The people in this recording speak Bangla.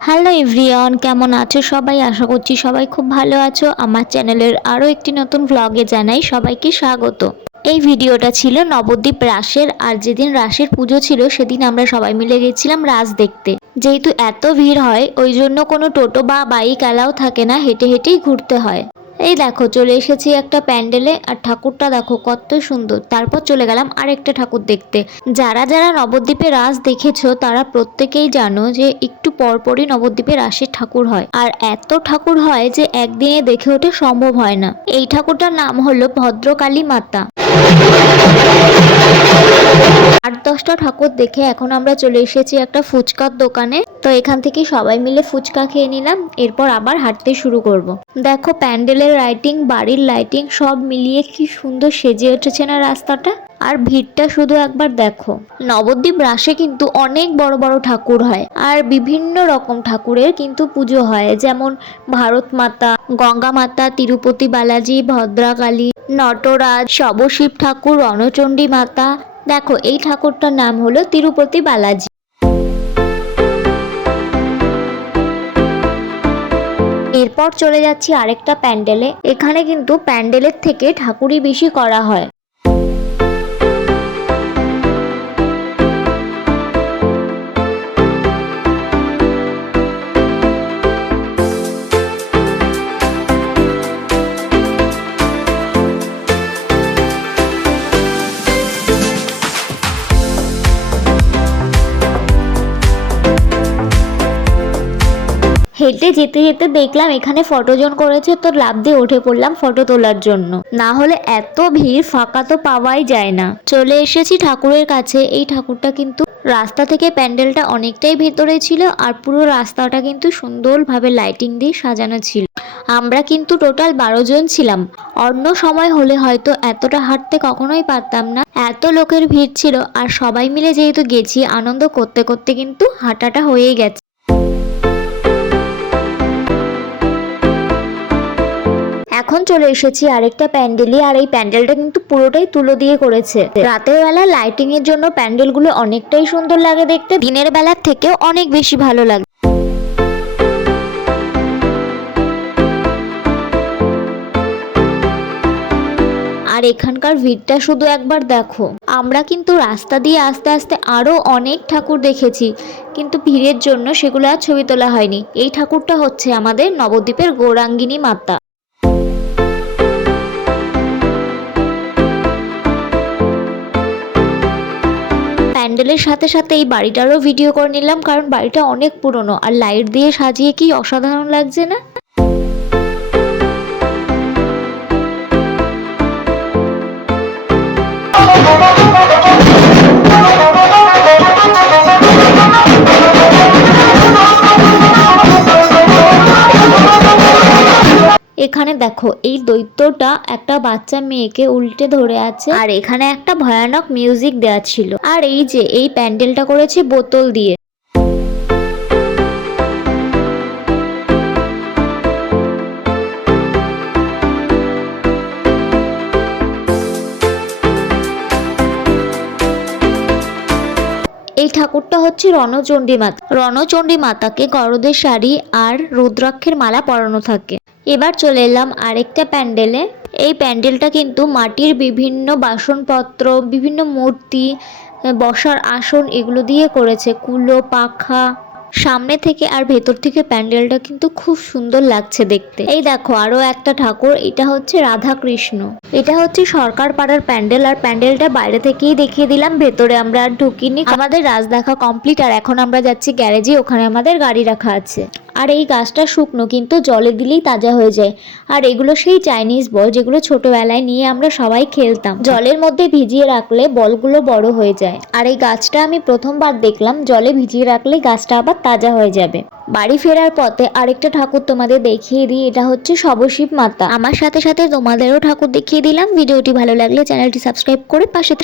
হ্যালো এভরিওয়ান, কেমন আছো সবাই? আশা করছি সবাই খুব ভালো আছো। আমার চ্যানেলের আরও একটি নতুন ব্লগে জানাই সবাইকে স্বাগত। এই ভিডিওটা ছিল নবদ্বীপ রাসের, আর যেদিন রাসের পুজো ছিল সেদিন আমরা সবাই মিলে গেছিলাম রাস দেখতে। যেহেতু এত ভিড় হয় ওই জন্য কোনো টোটো বা বাইক অ্যালাউ থাকে না, হেঁটে হেঁটেই ঘুরতে হয়। এই দেখো চলে এসেছি একটা প্যান্ডেলে, আর ঠাকুরটা দেখো কত সুন্দর। তারপর চলে গেলাম আরেকটা ঠাকুর দেখতে। যারা যারা নবদ্বীপে রাস দেখেছো তারা প্রত্যেকেই জানো যে একটু পরপরই নবদ্বীপে রাসের ঠাকুর হয়, আর এত ঠাকুর হয় যে একদিনে দেখে ওঠা সম্ভব হয় না। এই ঠাকুরটার নাম হলো ভদ্রকালী মাতা। 8-10টা ঠাকুর দেখে এখন আমরা চলে এসেছি একটা ফুচকার দোকানে। তো এখান থেকে সবাই মিলে ফুচকা খেয়ে নিলাম, এরপর আবার হাঁটতে শুরু করব। দেখো প্যান্ডেলের লাইটিং, বাড়ির লাইটিং সব মিলিয়ে কি সুন্দর সেজে উঠেছে না রাস্তাটা। আর ভিড়টা শুধু একবার দেখো। নবদ্বীপ রাসে কিন্তু অনেক বড় বড় ঠাকুর হয়, আর বিভিন্ন রকম ঠাকুরের কিন্তু পুজো হয়, যেমন ভারত মাতা, গঙ্গা মাতা, তিরুপতি বালাজি, ভদ্রাকালী, নটরাজ, শবশিব ঠাকুর, রণচণ্ডী মাতা। দেখো এই ঠাকুরটার নাম হলো তিরুপতি বালাজি। এরপর চলে যাচ্ছি আরেকটা প্যান্ডেলে। এখানে কিন্তু প্যান্ডেলের থেকে ঠাকুরই বেশি করা হয়। হেঁটে যেতে যেতে দেখলাম এখানে ফটো জোন করেছে, তো লাফ দিয়ে উঠে পড়লাম ফটো তোলার জন্য। না হলে এত ভিড়, ফাঁকা তো পাওয়াই যায় না। চলে এসেছি ঠাকুরের কাছে। এই ঠাকুরটা কিন্তু রাস্তা থেকে প্যান্ডেলটা অনেকটাই ভেতরে ছিল, আর পুরো রাস্তাটা কিন্তু সুন্দরভাবে লাইটিং দিয়ে সাজানো ছিল। আমরা কিন্তু টোটাল 12 জন ছিলাম। অন্য সময় হলে হয়তো এতটা হাঁটতে কখনোই পারতাম না, এত লোকের ভিড় ছিল। আর সবাই মিলে যেহেতু গেছি, আনন্দ করতে করতে কিন্তু হাঁটাটা হয়েই গেছে। এখন চলে এসেছি আরেকটা প্যান্ডেলে, আর এই প্যান্ডেলটা কিন্তু পুরোটাই তুলো দিয়ে করেছে। রাতের বেলা লাইটিং এর জন্য প্যান্ডেলগুলো অনেকটাই সুন্দর লাগে দেখতে, দিনের বেলার থেকেও অনেক বেশি ভালো লাগে। আর এখানকার ভিড়টা শুধু একবার দেখো। আমরা কিন্তু রাস্তা দিয়ে আস্তে আস্তে আরো অনেক ঠাকুর দেখেছি, কিন্তু ভিড়ের জন্য সেগুলো আর ছবি তোলা হয়নি। এই ঠাকুরটা হচ্ছে আমাদের নবদ্বীপের গৌরাঙ্গিনী মাতা। প্যান্ডেলের সাথে সাথে এই বাড়িটারও ভিডিও করে নিলাম, কারণ বাড়িটা অনেক পুরনো, আর লাইট দিয়ে সাজিয়ে কি অসাধারণ লাগছে না। এখানে দেখো এই দৈত্যটা একটা বাচ্চা মেয়েকে উল্টে ধরে আছে, আর এখানে একটা ভয়ানক মিউজিক দেওয়া ছিল। আর এই যে এই প্যান্ডেলটা করেছে বোতল দিয়ে। এই ঠাকুরটা হচ্ছে রণচণ্ডী মাতা। রণচণ্ডী মাতাকে গরদের শাড়ি আর রুদ্রাক্ষের মালা পরানো থাকে। এবার চলে এলাম আরেকটা প্যান্ডেলে। এই প্যান্ডেলটা কিন্তু মাটির বিভিন্ন বাসনপত্র, বিভিন্ন মূর্তি, বসার আসন এগুলো দিয়ে করেছে, কুলো, পাখা। সামনে থেকে আর ভেতর থেকে প্যান্ডেলটা কিন্তু খুব সুন্দর লাগছে দেখতে। এই দেখো আরো একটা ঠাকুর, এটা হচ্ছে রাধা কৃষ্ণ। এটা হচ্ছে সরকার পাড়ার প্যান্ডেল, আর প্যান্ডেলটা বাইরে থেকেই দেখিয়ে দিলাম, ভেতরে আমরা আর ঢুকিনি। আমাদের রাজ দেখা কমপ্লিট, আর এখন আমরা যাচ্ছি গ্যারেজে, ওখানে আমাদের গাড়ি রাখা আছে। আর এই গাছটা শুকনো, কিন্তু জলে দিলেই তাজা হয়ে যায়। আর এগুলো সেই চাইনিজ বল, যেগুলো ছোটবেলায় নিয়ে আমরা সবাই খেলতাম। জলের মধ্যে ভিজিয়ে রাখলে বলগুলো বড় হয়ে যায়। আর এই গাছটা আমি প্রথমবার দেখলাম, জলে ভিজিয়ে রাখলে গাছটা আবার তাজা হয়ে যাবে। বাড়ি ফেরার পথে আরেকটা ঠাকুর তোমাদের দেখিয়ে দিই, এটা হচ্ছে শবশিব মাতা। আমার সাথে সাথে তোমাদেরও ঠাকুর দেখিয়ে দিলাম। ভিডিওটি ভালো লাগলে চ্যানেলটি সাবস্ক্রাইব করে পাশে